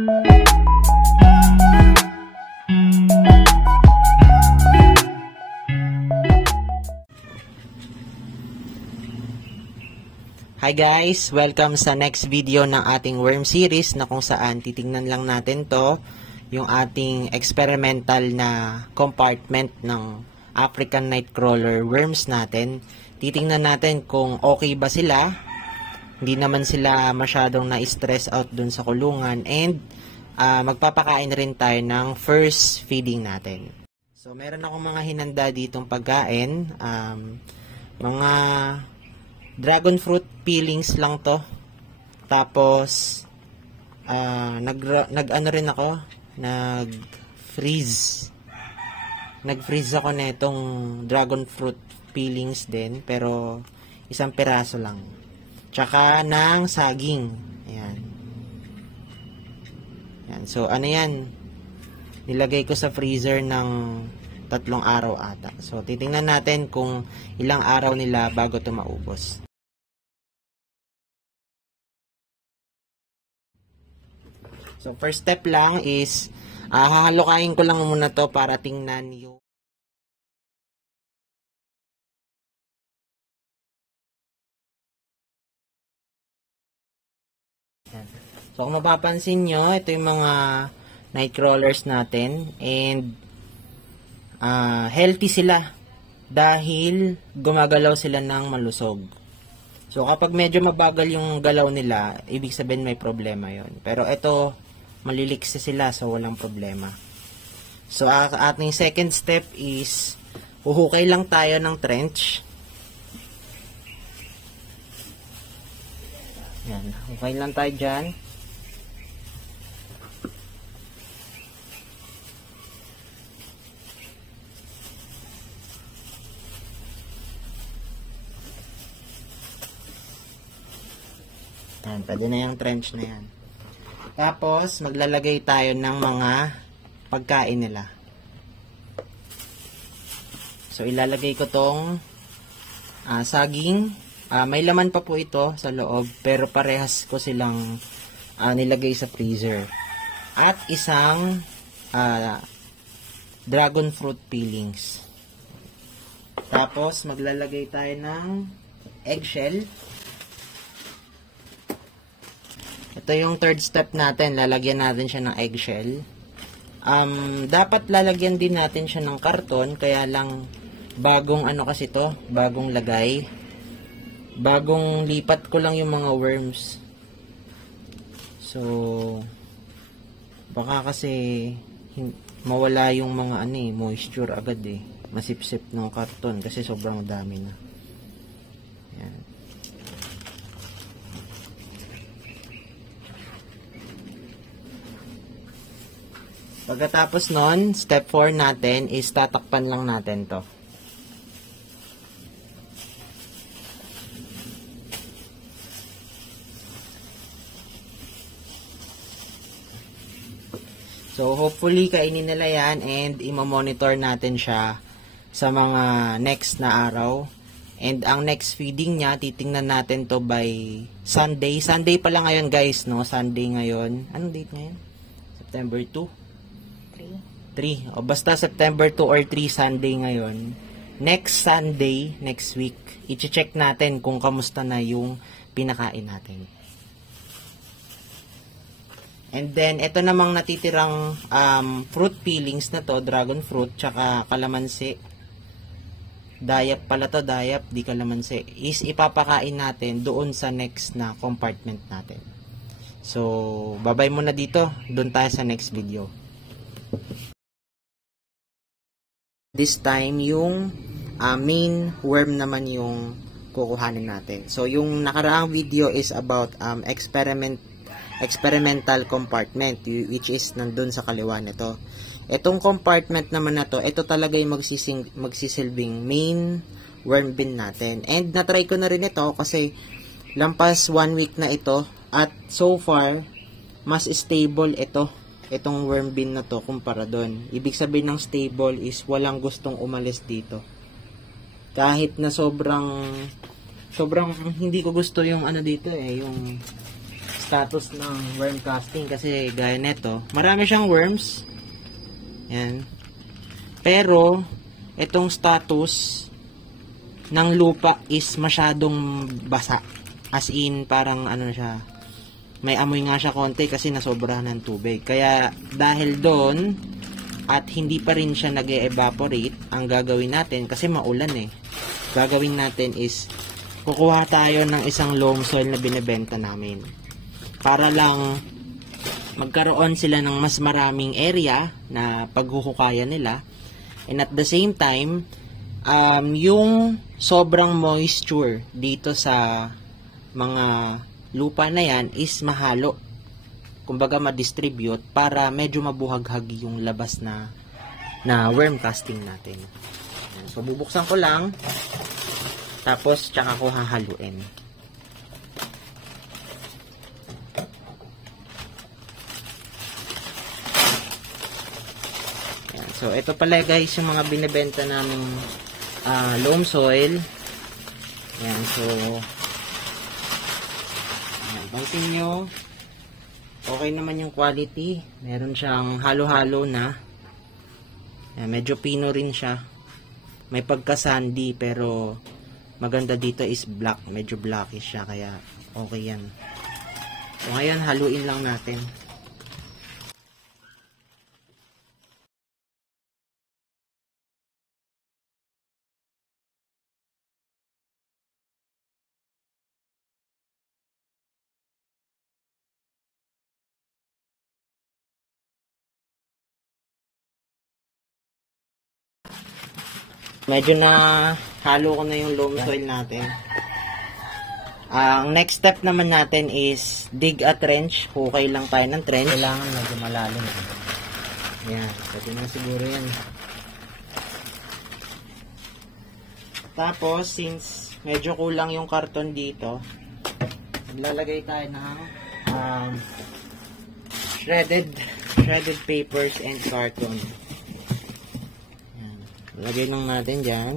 Hi guys! Welcome sa next video ng ating worm series na kung saan titingnan lang natin to, yung ating experimental na compartment ng African Nightcrawler worms natin. Titingnan natin kung okay ba sila, hindi naman sila masyadong na-stress out dun sa kulungan, and magpapakain rin tayo ng first feeding natin. So meron akong mga hinanda ditong pagkain, mga dragon fruit peelings lang to. Tapos nag-ano rin ako, nag-freeze ako na itong dragon fruit peelings din, pero isang piraso lang. Tsaka ng saging. Ayan. Ayan. So ano yan, nilagay ko sa freezer ng 3 araw ata. So titingnan natin kung ilang araw nila bago ito maubos. So, first step lang is, hahalukain ko lang muna to para tingnan yung so, kung mapapansin nyo, ito yung mga nightcrawlers natin, and healthy sila dahil gumagalaw sila ng malusog. So, kapag medyo mabagal yung galaw nila, ibig sabihin may problema yon. Pero ito, maliliksi sila, so walang problema. So, ating second step is, uhukay lang tayo ng trench. Yan, hukay lang tayo dyan. Yan, pwede na yung trench na yan. Tapos, maglalagay tayo ng mga pagkain nila. So, ilalagay ko tong saging. May laman pa po ito sa loob, pero parehas ko silang nilagay sa freezer. At isang dragon fruit peelings. Tapos, maglalagay tayo ng eggshell. Ito yung third step natin, lalagyan natin siya ng eggshell. Dapat lalagyan din natin siya ng karton, kaya lang bagong ano kasi to, bagong lagay. Bagong lipat ko lang yung mga worms. So, baka kasi mawala yung mga moisture agad masipsip ng karton kasi sobrang dami na. Yan. Pagkatapos nun, step 4 natin is tatakpan lang natin to. So, hopefully, kainin nila yan and imamonitor natin siya sa mga next na araw. And ang next feeding niya, titingnan natin to by Sunday. Sunday pala ngayon guys, no? Sunday ngayon. Anong date ngayon? September 2? 3. O basta September 2 or 3 Sunday ngayon. Next Sunday, next week, i-check natin kung kamusta na yung pinakain natin. And then, ito namang natitirang fruit peelings na to, dragon fruit, tsaka kalamansi. Dayap pala to, dayap, di kalamansi. Is ipapakain natin doon sa next na compartment natin. So, bye-bye muna dito. Doon tayo sa next video. This time, yung main worm naman yung kukuhanin natin. So, yung nakaraang video is about experimental compartment, which is nandun sa kaliwa nito. Itong compartment naman na to, ito talaga yung magsisilbing main worm bin natin. And natry ko na rin ito kasi lampas 1 week na ito at so far, mas stable itong worm bin na to kumpara doon. Ibig sabihin ng stable is walang gustong umalis dito. Kahit na sobrang hindi ko gusto yung dito yung status ng worm casting kasi gaya neto, marami siyang worms. Yan. Pero itong status ng lupa is masyadong basa. As in parang ano siya, may amoy nga siya konti kasi nasobrahan ng tubig. Kaya dahil doon at hindi pa rin siya nag-evaporate, ang gagawin natin kasi maulan gagawin natin is kukuha tayo ng isang loam soil na binebenta namin para lang magkaroon sila ng mas maraming area na paghuhukayan nila, and at the same time yung sobrang moisture dito sa mga lupa na yan is mahalo, kumbaga ma-distribute para medyo mabuhaghag yung labas na worm casting natin. So bubuksan ko lang, tapos tsaka ko hahaluin. Yan. So ito pala guys yung mga binebenta naming loam soil. Yan, so pansin nyo, okay naman yung quality. Meron siyang halo-halo na. Yan, medyo pino rin siya. May pagka-sandy pero maganda dito is black. Medyo blackish siya kaya okay yan. So ngayon haluin lang natin. Medyo na halo ko na yung loam soil natin. Ang next step naman natin is dig a trench. Hukay lang tayo ng trench. Kailangan medyo malalim. Ayan, pwede na siguro yan. Tapos, since medyo kulang yung karton dito, maglalagay tayo ng shredded papers and carton. Lagay lang natin dyan.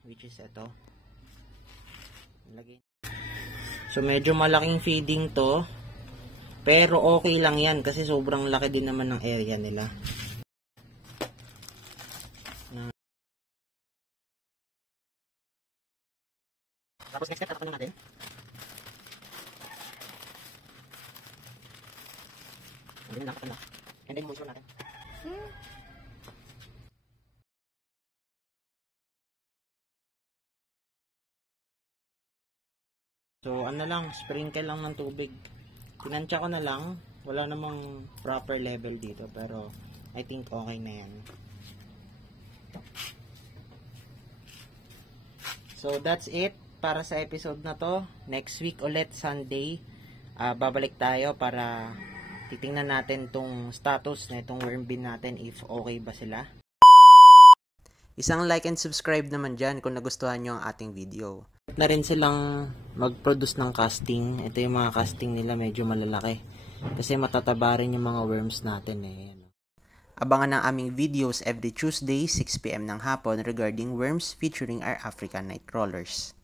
Which is ito. Lagay. So medyo malaking feeding to. Pero okay lang yan kasi sobrang laki din naman ng area nila. Tapos next step, tatakpan na natin. And then moisture natin. So ano lang, sprinkle lang ng tubig. Tinansya ko na lang. Wala namang proper level dito pero I think okay na yan. So that's it para sa episode na to. Next week ulit, Sunday, babalik tayo para titingnan natin tong status na itong worm bin natin if okay ba sila. Isang like and subscribe naman dyan kung nagustuhan nyo ang ating video. Na rin silang mag-produce ng casting. Ito yung mga casting nila, medyo malalaki. Kasi matataba rin yung mga worms natin Abangan ang aming videos every Tuesday 6 PM ng hapon regarding worms featuring our African night crawlers.